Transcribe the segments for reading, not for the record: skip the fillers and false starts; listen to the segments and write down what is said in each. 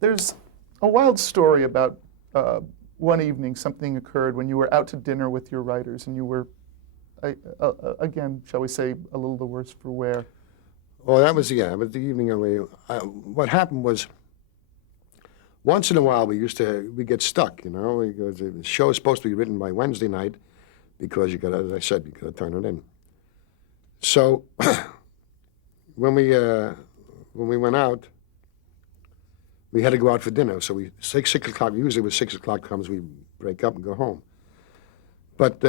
There's a wild story about one evening something occurred when you were out to dinner with your writers and you were, again, shall we say, a little the worse for wear. Well, that was, yeah, it was the evening what happened was, once in a while we get stuck, because the show is supposed to be written by Wednesday night because you got, as I said, you got to turn it in. So when we went out, we had to go out for dinner. So 6 o'clock, usually when 6 o'clock comes, we break up and go home. But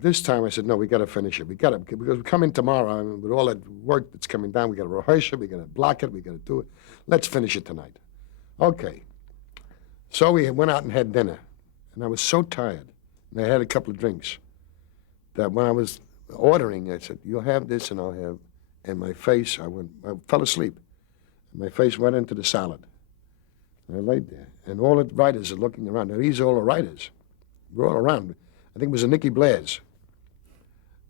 this time I said, no, we got to finish it. We got to, because we come in tomorrow, and with all that work that's coming down, we got to rehearse it, we got to block it, we got to do it. Let's finish it tonight. Okay. So we went out and had dinner, and I was so tired, and I had a couple of drinks, that when I was ordering, I said, you'll have this and I'll have, and my face, I fell asleep. And my face went into the salad. And I laid there, and all the writers are looking around. Now, these are all the writers. We're all around. I think it was a Nicky Blair's.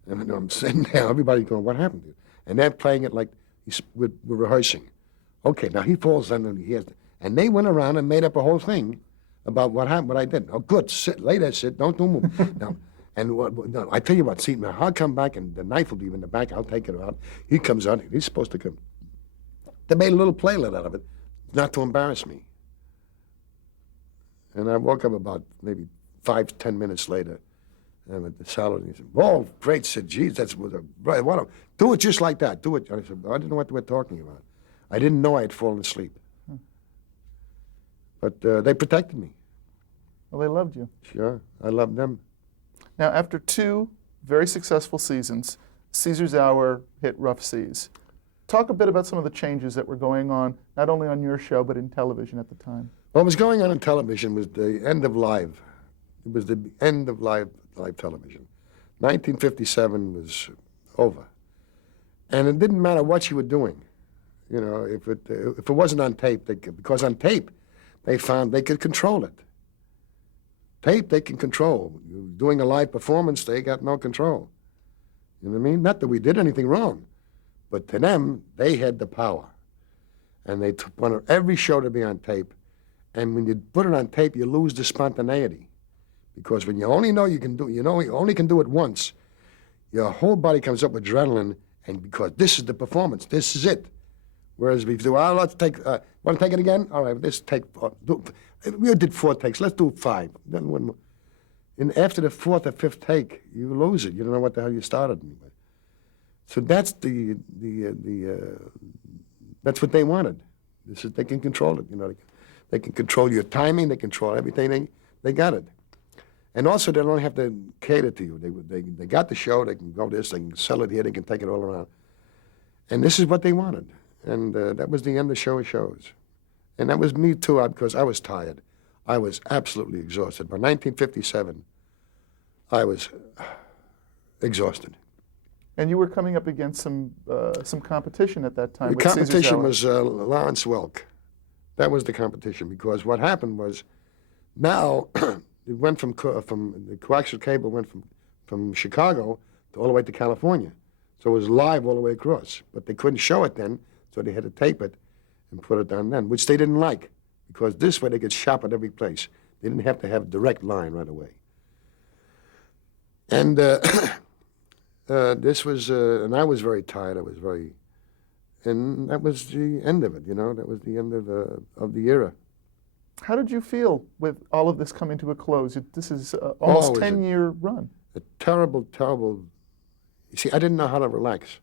And I'm sitting there, everybody's going, what happened to you? And they're playing it like we're rehearsing. Okay, now he falls down and he has, and they went around and made up a whole thing about what happened, what I did. Oh, good, sit, lay there, sit, don't move. Now, and no, I tell you what, see, now I'll come back and the knife will be in the back, I'll take it out. He comes out, he's supposed to come. They made a little playlet out of it, not to embarrass me. And I woke up about maybe 5, 10 minutes later, and with the salad, and he said, oh, great, said, geez, that's what do it just like that, do it. I said, I didn't know what they were talking about. I didn't know I had fallen asleep. But they protected me. Well, they loved you. Sure, I loved them. Now, after 2 very successful seasons, Caesar's Hour hit rough seas. Talk a bit about some of the changes that were going on, not only on your show, but in television at the time. What was going on in television was the end of live. It was the end of live television. 1957 was over. And it didn't matter what you were doing. If it wasn't on tape, because on tape, they found they could control it. Tape, they can control. Doing a live performance, they got no control. You know what I mean? Not that we did anything wrong, but to them, they had the power. And they wanted every show to be on tape. And when you put it on tape, you lose the spontaneity. Because when you only know you can do, you only can do it once, your whole body comes up with adrenaline, and because this is the performance, this is it. Whereas if you do, let's take, want to take it again? All right, let's take, we did 4 takes, let's do 5. Then one more. And after the 4th or 5th take, you lose it. You don't know what the hell you started anyway. So that's that's what they wanted. This is, they can control it, They can control your timing, they control everything, they got it. And also, they don't have to cater to you. They got the show, they can go this, they can sell it here, they can take it all around. And this is what they wanted. And that was the end of show of shows. And that was me, too, because I was tired. I was absolutely exhausted. By 1957, I was exhausted. And you were coming up against some competition at that time. The competition was Lawrence Welk. That was the competition, because what happened was, now, it went from the coaxial cable went from Chicago all the way to California. So it was live all the way across. But they couldn't show it then, so they had to tape it and put it on then, which they didn't like, because this way they could shop at every place. They didn't have to have a direct line right away. And this was, and I was very tired. I was very, and that was the end of it, That was the end of the era. How did you feel with all of this coming to a close? This is almost 10-year run. A terrible, terrible. You see, I didn't know how to relax.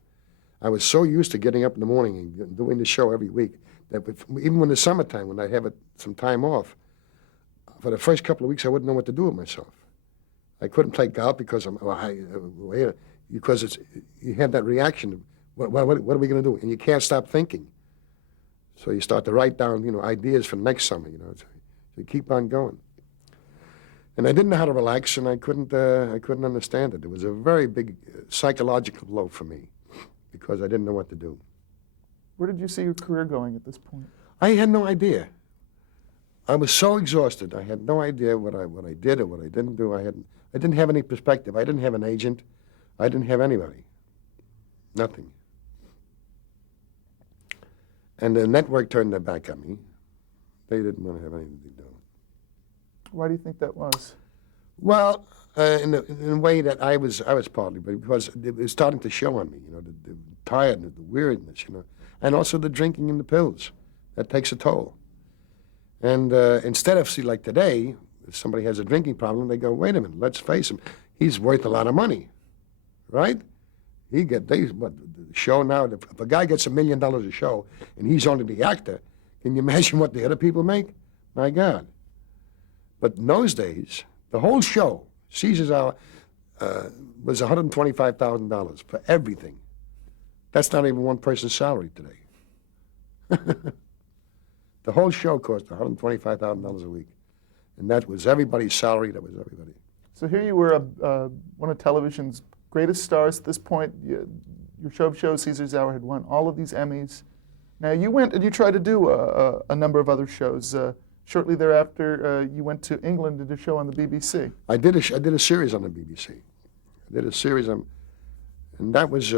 I was so used to getting up in the morning and doing the show every week that even when the summertime, when I have some time off, for the first couple of weeks, I wouldn't know what to do with myself. I couldn't play golf because you have that reaction of what are we going to do, and you can't stop thinking. So you start to write down, ideas for next summer, So you keep on going. And I didn't know how to relax, and I couldn't understand it. It was a very big psychological blow for me, because I didn't know what to do. Where did you see your career going at this point? I had no idea. I was so exhausted. I had no idea what I did or what I didn't do. I didn't have any perspective. I didn't have an agent. I didn't have anybody. Nothing. And the network turned their back on me. They didn't want to have anything to do. Why do you think that was? Well, in a way that I was partly, but because it was starting to show on me, the tiredness, the weirdness, and also the drinking and the pills. That takes a toll. And instead of, like today, if somebody has a drinking problem, they go, wait a minute, let's face him, he's worth a lot of money, right? The show now, if a guy gets $1 million a show and he's only the actor, can you imagine what the other people make? My God. But in those days, the whole show, Caesar's Hour, was $125,000 for everything. That's not even one person's salary today. The whole show cost $125,000 a week. And that was everybody's salary, that was everybody. So here you were, one of television's greatest stars at this point. Your show, Caesar's Hour, had won all of these Emmys. Now you went and you tried to do a number of other shows. Shortly thereafter, you went to England and did a show on the BBC. I did a series on the BBC. I did a series on, and that was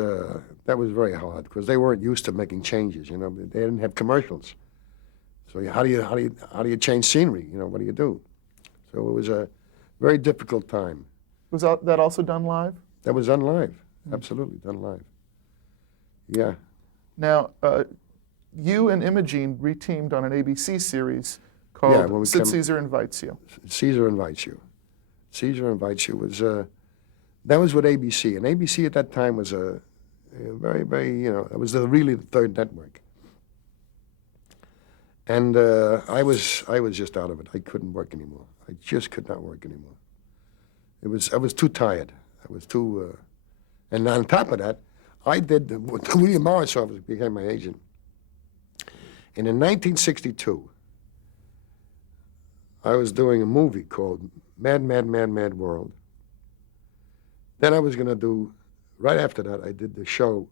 very hard because they weren't used to making changes. They didn't have commercials. So how do you change scenery? What do you do? So it was a very difficult time. Was that also done live? That was done live. Absolutely done live. Yeah. Now, you and Imogene reteamed on an ABC series called Sid Caesar Invites You. Caesar Invites You. Caesar Invites You was that was with ABC, and ABC at that time was a very, very, it was really the third network. And I was just out of it. I couldn't work anymore. I just could not work anymore. I was too tired. I was too, and on top of that, I did William Morris office became my agent. And in 1962, I was doing a movie called Mad, Mad, Mad, Mad World. Then I was going to do, right after that, I did the show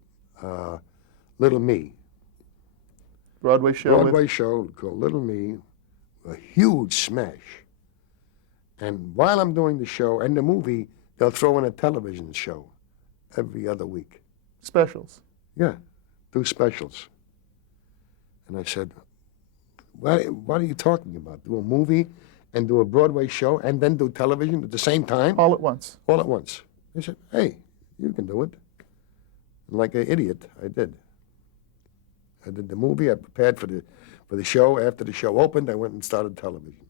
Little Me. Broadway show called Little Me, a huge smash. And while I'm doing the show and the movie, they'll throw in a television show every other week. Specials. Yeah, do specials. And I said, what are you talking about? Do a movie and do a Broadway show and then do television at the same time? All at once. All at once. They said, hey, you can do it. And like an idiot, I did. I did the movie. I prepared for the show. After the show opened, I went and started television.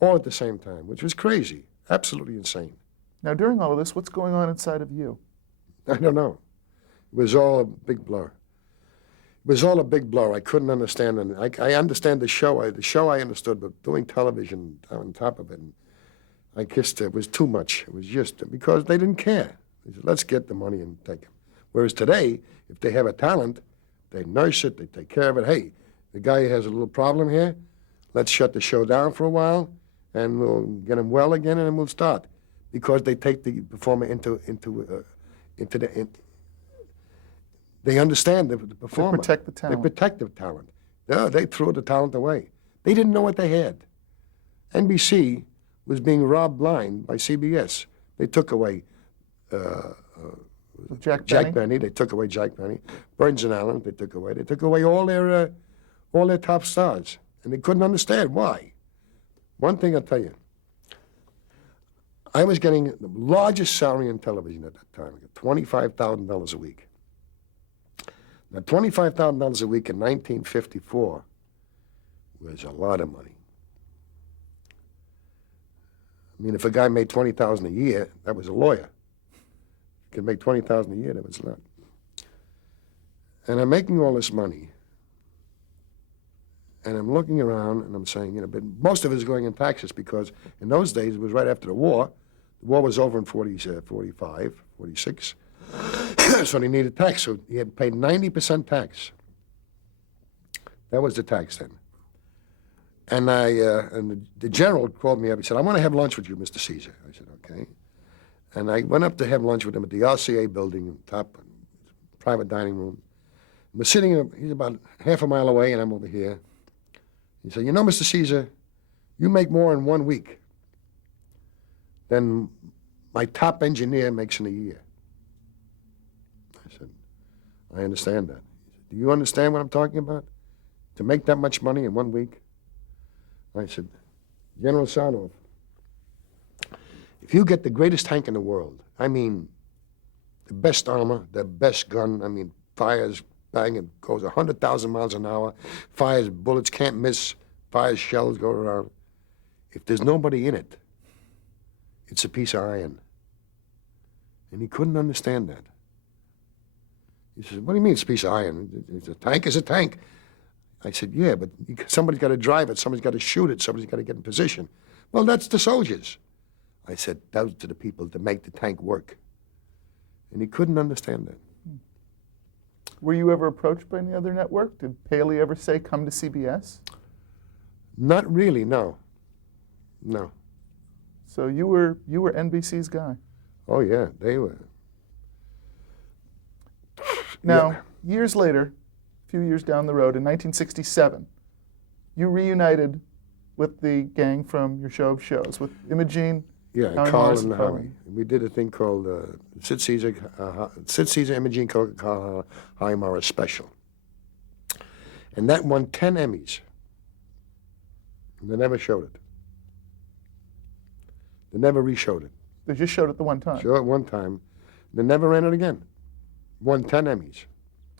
All at the same time, which was crazy. Absolutely insane. Now, during all of this, what's going on inside of you? I don't know. It was all a big blur. It was all a big blur. I couldn't understand it. I understand the show. The show I understood, but doing television on top of it, it was too much. It was just because they didn't care. They said, let's get the money and take it. Whereas today, if they have a talent, they nurse it, they take care of it. Hey, the guy has a little problem here. Let's shut the show down for a while, and we'll get him well again, and then we'll start. Because they take the performer they understand the performer. They protect the talent. They protect the talent. They threw the talent away. They didn't know what they had. NBC was being robbed blind by CBS. They took away Jack Benny. They took away Jack Benny. Burns and Allen. They took away all their top stars, and they couldn't understand why. One thing I'll tell you. I was getting the largest salary in television at that time. I got $25,000 a week. Now, $25,000 a week in 1954 was a lot of money. I mean, if a guy made $20,000 a year, that was a lawyer. If he could make $20,000 a year, that was a lot. And I'm making all this money, and I'm looking around, and I'm saying, but most of it is going in taxes because in those days, it was right after the war. The war was over in 45, 46. So they needed tax. So he had paid 90% That was the tax then. And the general called me up. He said, I want to have lunch with you, Mr. Caesar. I said, okay. And I went up to have lunch with him at the RCA building, top private dining room. We're sitting, he's about half a mile away, and I'm over here. He said, you know, Mr. Caesar, you make more in 1 week than my top engineer makes in a year. I said, I understand that. He said, do you understand what I'm talking about? To make that much money in 1 week? I said, General Sarnoff, if you get the greatest tank in the world, I mean, the best armor, the best gun, I mean, fires, bang, it goes 100,000 miles an hour, fires bullets, can't miss, fires shells go around. If there's nobody in it, it's a piece of iron. And he couldn't understand that. He says, what do you mean it's a piece of iron? It's a tank is a tank. I said, yeah, but somebody's got to drive it, somebody's got to shoot it, somebody's got to get in position. Well, that's the soldiers. I said, those are the people that make the tank work. And he couldn't understand that. Were you ever approached by any other network? Did Paley ever say, come to CBS? Not really, no. No. So you were NBC's guy. Oh, yeah, they were. Now, Yeah. years later, a few years down the road, in 1967, you reunited with the gang from your show of shows, with Imogene, Yeah, Howie Carl Morris, and and Carl. Howie. We did a thing called Sid Caesar, Imogene Coca-Cola, Howie Morris special. And that won 10 Emmys. And they never showed it. They never re-showed it. They just showed it the one time. Showed it one time. They never ran it again. Won 10 Emmys.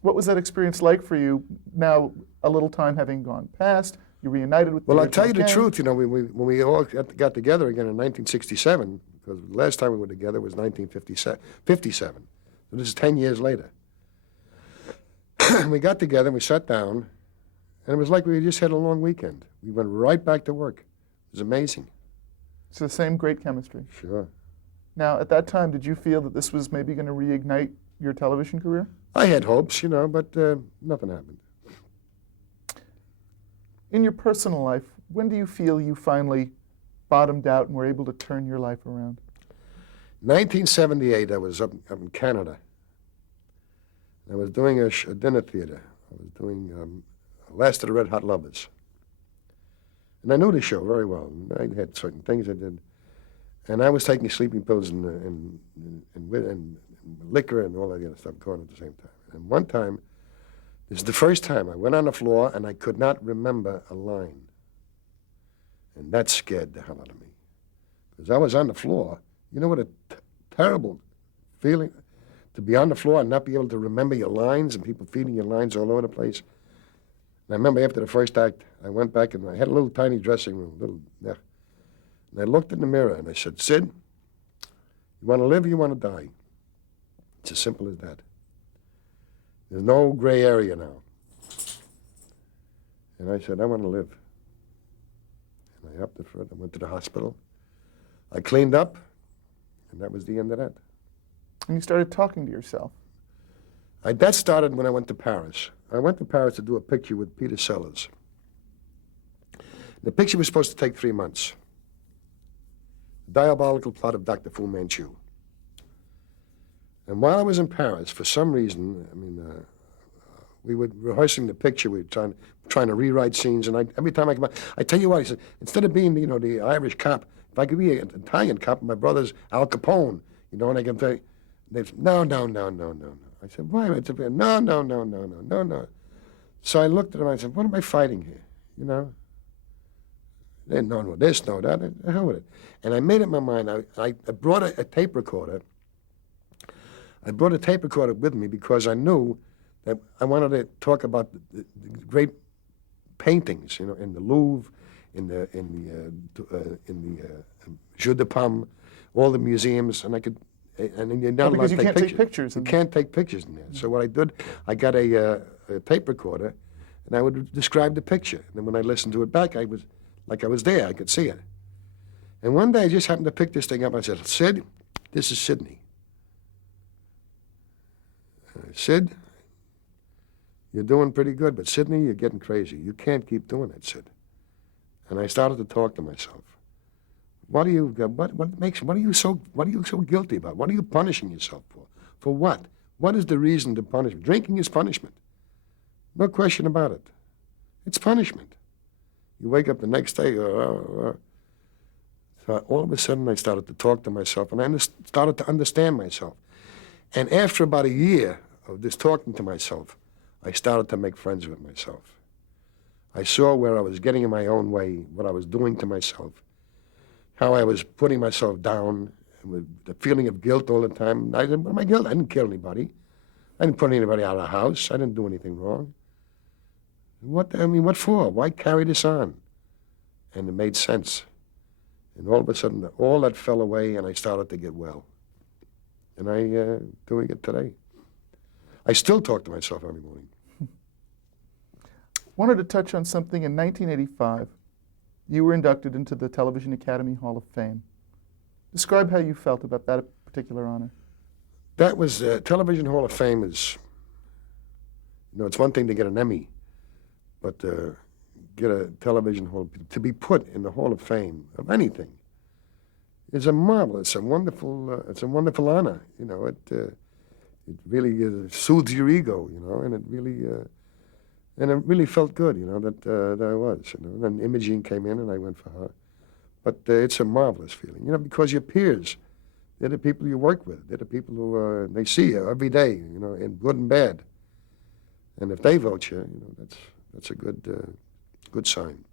What was that experience like for you now, a little time having gone past? You reunited with the Well, I'll tell you the original gang. truth, you know, when we all got together again in 1967, because the last time we were together was 1957. So this is 10 years later. We got together and we sat down, and it was like we just had a long weekend. We went right back to work. It was amazing. It's the same great chemistry. Sure. Now, at that time, did you feel that this was maybe going to reignite your television career? I had hopes, you know, but nothing happened. In your personal life, when do you feel you finally bottomed out and were able to turn your life around? 1978, I was up in Canada. I was doing a dinner theater. I was doing Last of the Red Hot Lovers. And I knew the show very well. I had certain things I did. And I was taking sleeping pills and liquor and all that other stuff going at the same time. And one time, this is the first time I went on the floor and I could not remember a line. And that scared the hell out of me. Because I was on the floor. You know what a terrible feeling to be on the floor and not be able to remember your lines and people feeding you lines all over the place. And I remember after the first act, I went back and I had a little tiny dressing room, and I looked in the mirror and I said, Sid, you want to live or you want to die? It's as simple as that. There's no gray area now. And I said, I want to live. And I upped the foot. I went to the hospital. I cleaned up, and that was the end of that. And you started talking to yourself. That started when I went to Paris. I went to Paris to do a picture with Peter Sellers. The picture was supposed to take 3 months. The Diabolical Plot of Dr. Fu Manchu. And while I was in Paris, for some reason, I mean, we were rehearsing the picture. We were trying to rewrite scenes, and every time I come out, I tell you what, I said, instead of being, you know, the Irish cop, if I could be an Italian cop, my brother's Al Capone, you know, and I can say, they said, no. I said, why? No. So I looked at him, I said, what am I fighting here, you know? They no this, no that, the hell with it. And I made up my mind, I brought a tape recorder. I brought a tape recorder with me because I knew that I wanted to talk about the great paintings, you know, in the Louvre, in the Jeu de Paume, all the museums, and I could. And you're not allowed because to you can't take pictures. You can't take pictures in there. So what I did, I got a tape recorder, and I would describe the picture. And then when I listened to it back, I was like I was there. I could see it. And one day I just happened to pick this thing up. I said, Sid, this is Sydney. Sid, you're doing pretty good, but Sydney, you're getting crazy. You can't keep doing it, Sid. And I started to talk to myself. What are you so guilty about? What are you punishing yourself for? For what? What is the reason to punish? Drinking is punishment. No question about it. It's punishment. You wake up the next day, So all of a sudden I started to talk to myself, and I started to understand myself. And after about a year of this talking to myself, I started to make friends with myself. I saw where I was getting in my own way, what I was doing to myself, how I was putting myself down with the feeling of guilt all the time. I didn't, what am I guilt? I didn't kill anybody. I didn't put anybody out of the house. I didn't do anything wrong. What for? Why carry this on? And it made sense. And all of a sudden, all that fell away, and I started to get well. And I'm doing it today. I still talk to myself every morning. Wanted to touch on something. In 1985, you were inducted into the Television Academy Hall of Fame. Describe how you felt about that particular honor. That was, Television Hall of Fame is, it's one thing to get an Emmy, but get a television hall, to be put in the Hall of Fame of anything is a marvel. It's a wonderful honor. It really soothes your ego, and it really felt good, that I was. And then Imogene came in, and I went for her. But it's a marvelous feeling, because your peers, they're the people you work with. They're the people who they see you every day, in good and bad. And if they vote you, that's a good sign.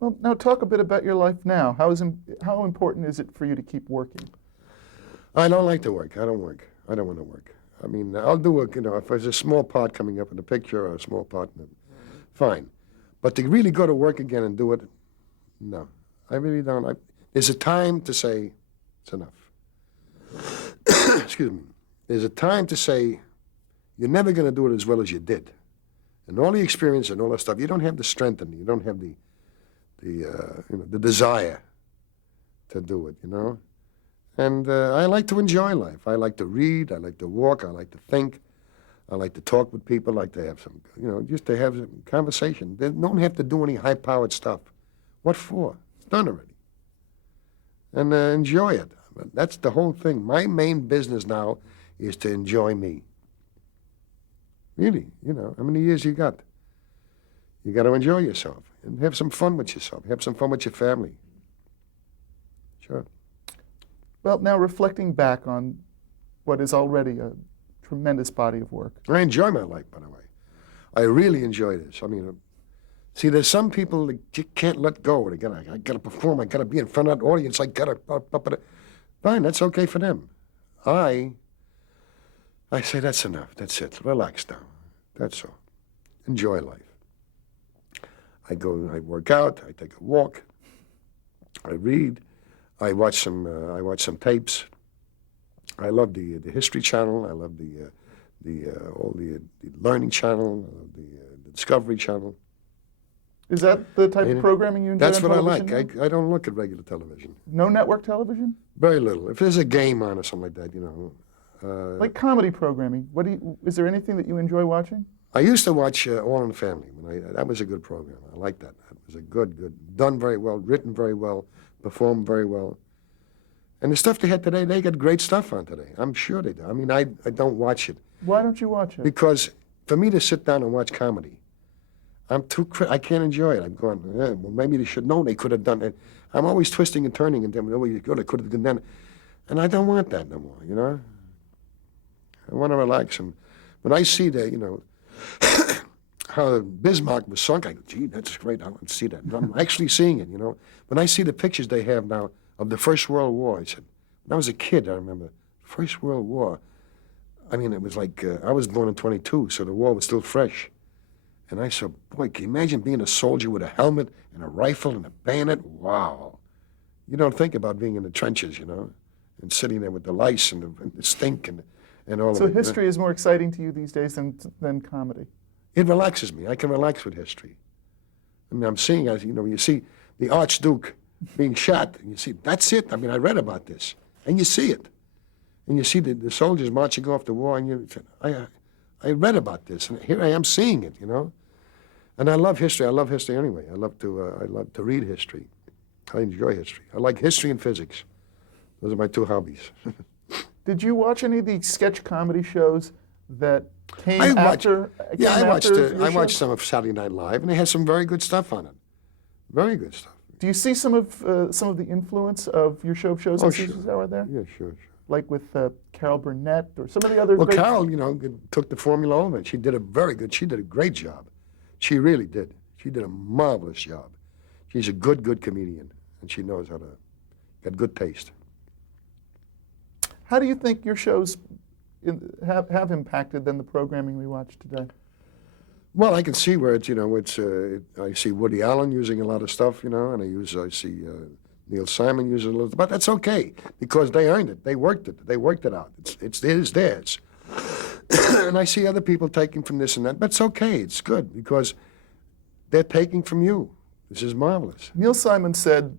Well, now talk a bit about your life now. How important is it for you to keep working? I don't like to work. I don't work. I don't want to work. I mean, I'll do it, if there's a small part coming up in the picture or a small part in it, fine. But to really go to work again and do it, no. I really don't. There's a time to say, it's enough. Excuse me. There's a time to say, you're never going to do it as well as you did. And all the experience and all that stuff, you don't have the strength and you don't have the desire to do it, And I like to enjoy life. I like to read. I like to walk. I like to think. I like to talk with people. I like to have some, just to have some conversation. They don't have to do any high-powered stuff. What for? It's done already. And enjoy it. That's the whole thing. My main business now is to enjoy me. Really, how many years you got? You got to enjoy yourself and have some fun with yourself. Have some fun with your family. Sure. Well, now reflecting back on what is already a tremendous body of work. I enjoy my life, by the way. I really enjoy this. I mean, see, there's some people that you can't let go. I got to perform. I got to be in front of that audience. I got to. Fine, that's okay for them. I say that's enough. That's it. Relax now. That's all. Enjoy life. I go. I work out. I take a walk. I read. I watch some tapes. I love the History Channel. I love the Learning Channel. I love the Discovery Channel. Is that the type of programming you enjoy? That's on what I television like. now? I don't look at regular television. No network television? Very little. If there's a game on or something like that, Like comedy programming. Is there anything that you enjoy watching? I used to watch All in the Family. That was a good program. I liked that. It was a good, done very well, written very well, performed very well. And the stuff they had today, they got great stuff on today. I'm sure they do. I mean, I don't watch it. Why don't you watch it? Because for me to sit down and watch comedy, I can't enjoy it. I'm going, well, maybe they should know they could have done it. I'm always twisting and turning and thinking, oh, you could have done that. And I don't want that no more, I want to relax. And when I see the, how Bismarck was sunk, I go, gee, that's great. I want to see that. And I'm actually seeing it, When I see the pictures they have now of the First World War, I said, when I was a kid, I remember, First World War. I mean, it was like, I was born in 22, so the war was still fresh. And I said, boy, can you imagine being a soldier with a helmet and a rifle and a bayonet? Wow. You don't think about being in the trenches, and sitting there with the lice and the stink and all of it. So history is more exciting to you these days than comedy? It relaxes me. I can relax with history. I mean, I'm seeing, you see the Archduke being shot, and you see, that's it. I mean, I read about this. And you see it. And you see the soldiers marching off the war, and I read about this, and here I am seeing it, And I love history. I love history anyway. I love to read history. I enjoy history. I like history and physics. Those are my two hobbies. Did you watch any of the sketch comedy shows that came I after? I watched some of Saturday Night Live, and they had some very good stuff on it. Very good stuff. Do you see some of the influence of your shows Oh, and sure. Caesar's Hour there? Yeah, sure. Like with Carol Burnett or some of the other Well, great... Carol, took the formula over. She did a great job. She really did. She did a marvelous job. She's a good comedian, and she knows how to, got good taste. How do you think your shows have impacted then the programming we watch today? Well, I can see where it's, I see Woody Allen using a lot of stuff, and I see Neil Simon using a little, but that's okay, because they earned it. They worked it out. It's theirs. And I see other people taking from this and that, but it's okay. It's good, because they're taking from you. This is marvelous. Neil Simon said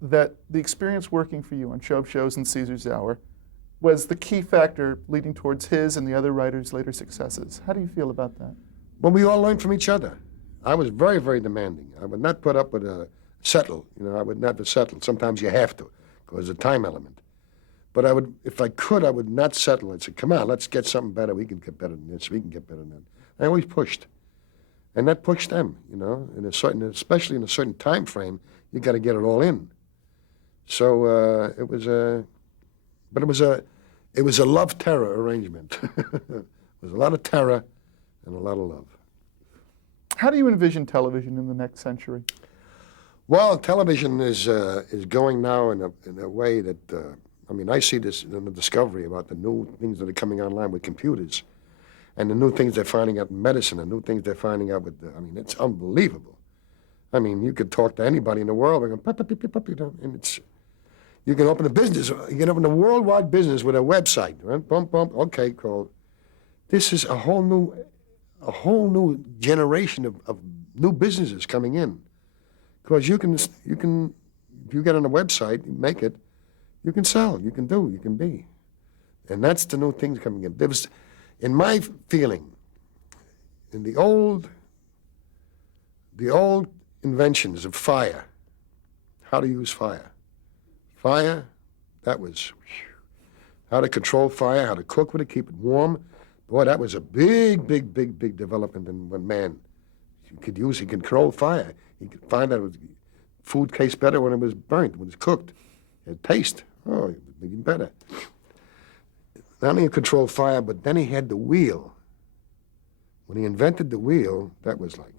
that the experience working for you on Show of Shows and Caesar's Hour was the key factor leading towards his and the other writers' later successes. How do you feel about that? Well, we all learned from each other. I was very, very demanding. I would not put up with settle. I would never settle. Sometimes you have to, because of the time element. But I would, if I could, I would not settle. I'd say, come on, let's get something better. We can get better than this. We can get better than that. I always pushed. And that pushed them, in a certain, especially in a certain time frame, you got to get it all in. So it was a love-terror arrangement. It was a lot of terror and a lot of love. How do you envision television in the next century? Well, television is going now in a way that, I see this in the discovery about the new things that are coming online with computers, and the new things they're finding out in medicine, and new things they're finding out with, it's unbelievable. You could talk to anybody in the world, and it's, you can open a business, you can open a worldwide business with a website, right? Bump, okay, cool. This is a whole new generation of new businesses coming in. Because you can, if you get on a website, you make it, you can sell, you can do, you can be. And that's the new things coming in. There was, in my feeling, in the old inventions of fire, how to use fire. Fire, that was, how to control fire, how to cook with it, keep it warm. Boy, that was a big development in when man he could control fire. He could find out food tastes better when it was burnt, when it's cooked. It had taste. Oh, even better. Not only control fire, but then he had the wheel. When he invented the wheel, that was like,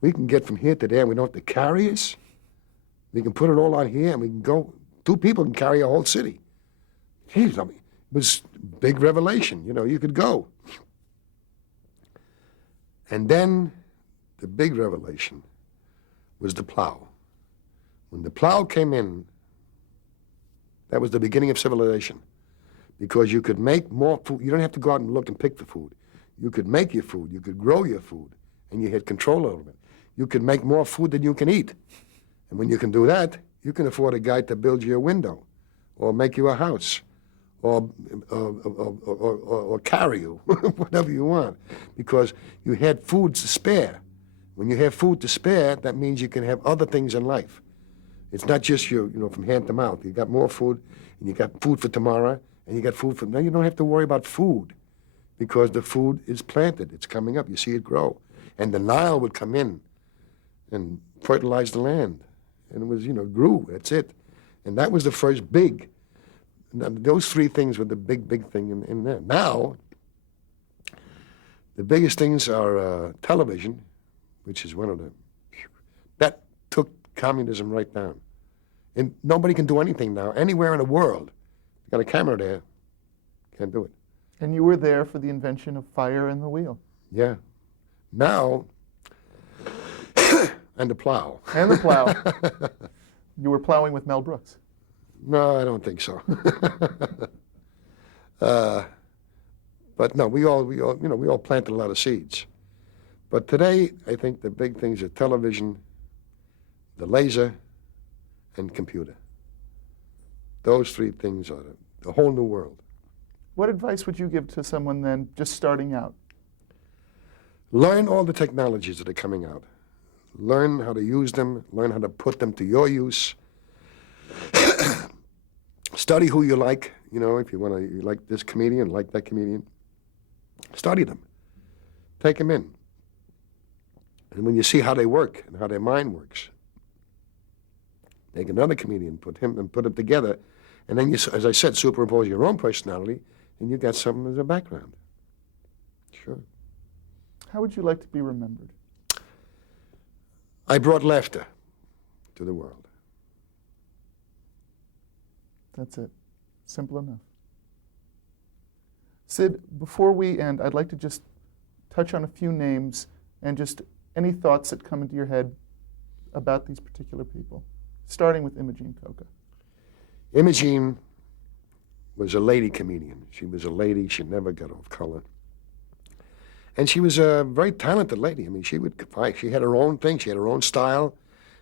we can get from here to there, and we don't have to carry us. We can put it all on here, and we can go. 2 people can carry a whole city. Jeez, it was a big revelation. You could go. And then the big revelation was the plow. When the plow came in, that was the beginning of civilization, because you could make more food. You don't have to go out and look and pick the food. You could make your food. You could grow your food, and you had control over it. You could make more food than you can eat. And when you can do that, you can afford a guy to build you a window or make you a house or carry you, whatever you want, because you had food to spare. When you have food to spare, that means you can have other things in life. It's not just from hand to mouth. You got more food, and you got food for tomorrow, and you got food for, now you don't have to worry about food, because the food is planted. It's coming up. You see it grow. And the Nile would come in and fertilize the land. And it was, grew. That's it. And that was the first big. Those 3 things were the big thing in there. Now, the biggest things are television, which is one of the, that took communism right down. And nobody can do anything now, anywhere in the world. You got a camera there, can't do it. And you were there for the invention of fire and the wheel. Yeah. Now, and the plow. And the plow. You were plowing with Mel Brooks. No, I don't think so. But no, we all planted a lot of seeds. But today, I think the big things are television, the laser, and computer. Those 3 things are the whole new world. What advice would you give to someone then just starting out? Learn all the technologies that are coming out. Learn how to use them. Learn how to put them to your use. Study who you like. If you like this comedian, like that comedian. Study them. Take them in. And when you see how they work and how their mind works, take another comedian, put him together, and then you, as I said, superimpose your own personality, and you got something as a background. Sure. How would you like to be remembered? I brought laughter to the world. That's it. Simple enough. Sid, before we end, I'd like to just touch on a few names and just any thoughts that come into your head about these particular people, starting with Imogene Coca. Imogene was a lady comedian. She was a lady. She never got off color. And she was a very talented lady. I mean, she would fight. She had her own thing. She had her own style.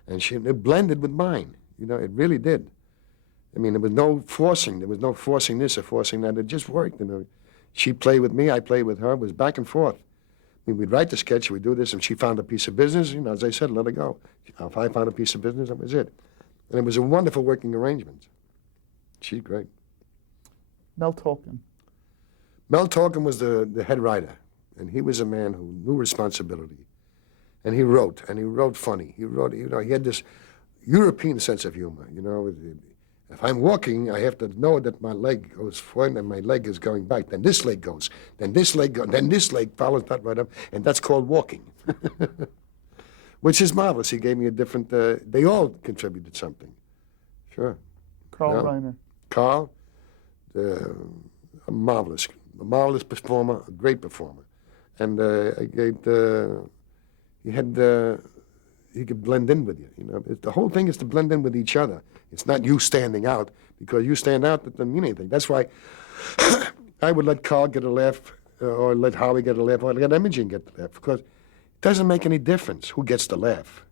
And it blended with mine. You know, it really did. I mean, there was no forcing. There was no forcing this or forcing that. It just worked, you know. She played with me. I played with her. It was back and forth. I mean, we'd write the sketch. We'd do this. And she found a piece of business. You know, as I said, let her go. If I found a piece of business, that was it. And it was a wonderful working arrangement. She's great. Mel Tolkien. Mel Tolkien was the head writer, and he was a man who knew responsibility. And he wrote funny. He wrote, you know, he had this European sense of humor, you know. If I'm walking, I have to know that my leg goes forward and my leg is going back. Then this leg goes, then this leg goes, then this leg follows that right up, and that's called walking. Which is marvelous. He gave me a different, they all contributed something. Sure. Carl Yeah. Reiner. Carl, a marvelous performer, a great performer. And he could blend in with you, you know. The whole thing is to blend in with each other. It's not you standing out, because you stand out, that doesn't mean anything. That's why I would let Carl get a laugh, or let Howie get a laugh, or let Imogene get the laugh, because it doesn't make any difference who gets the laugh.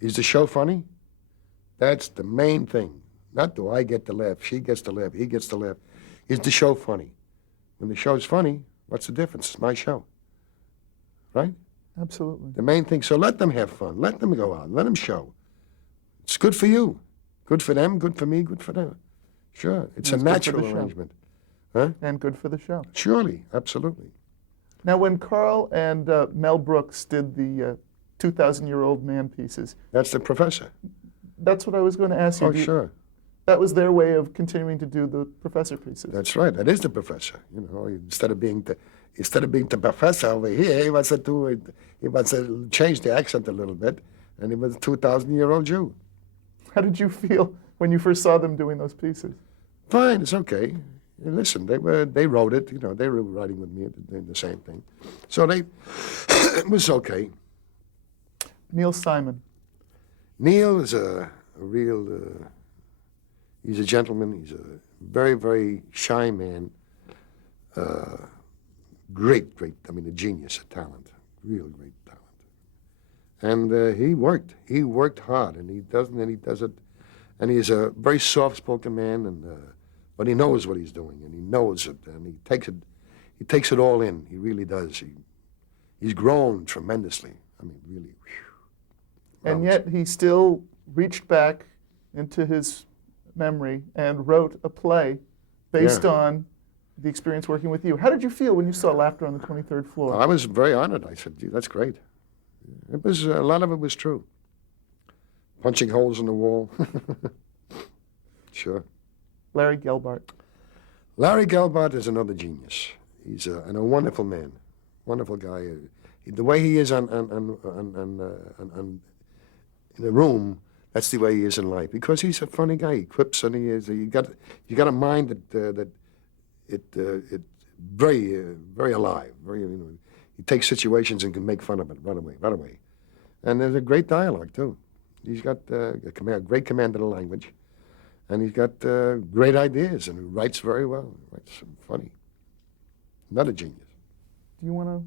Is the show funny? That's the main thing. Not do I get the laugh, she gets the laugh, he gets the laugh. Is the show funny? When the show's funny, what's the difference? It's my show, right? Absolutely. The main thing, so let them have fun. Let them go out. Let them show. It's good for you. Good for them, good for me, good for them. Sure. It's a And it's good for natural the show. arrangement. Huh? And good for the show. Surely, absolutely. Now, when Carl and Mel Brooks did the 2,000-year-old man pieces, That's the professor. that's what I was going to ask you. Oh, Do you- sure. That was their way of continuing to do the professor pieces. That's right. That is the professor. You know, instead of being the professor over here, he wants to change the accent a little bit, and he was a 2,000-year-old Jew. How did you feel when you first saw them doing those pieces? Fine, it's okay. Listen, they wrote it. You know, they were writing with me the same thing, so it was okay. Neil Simon. Neil is a real. He's a gentleman. He's a very, very shy man. Great. I mean, a genius, a talent, real great talent. And he worked. He worked hard, and he does it. And he's a very soft-spoken man, but he knows what he's doing, and he knows it, and he takes it all in. He really does. He's grown tremendously. I mean, really. Whew. And yet he still reached back into his memory and wrote a play based on the experience working with you. How did you feel when you saw Laughter on the 23rd Floor? I was very honored. I said, gee, that's great. It was a lot of it was true. Punching holes in the wall. Sure. Larry Gelbart. Larry Gelbart is another genius. He's and a wonderful man, wonderful guy. The way he is in the room, that's the way he is in life. Because he's a funny guy. He quips, and you got a mind that very alive. Very, you know, he takes situations and can make fun of it right away. And there's a great dialogue too. He's got great command of the language, and he's got great ideas, and he writes very well. Writes funny. Another genius. Do you want to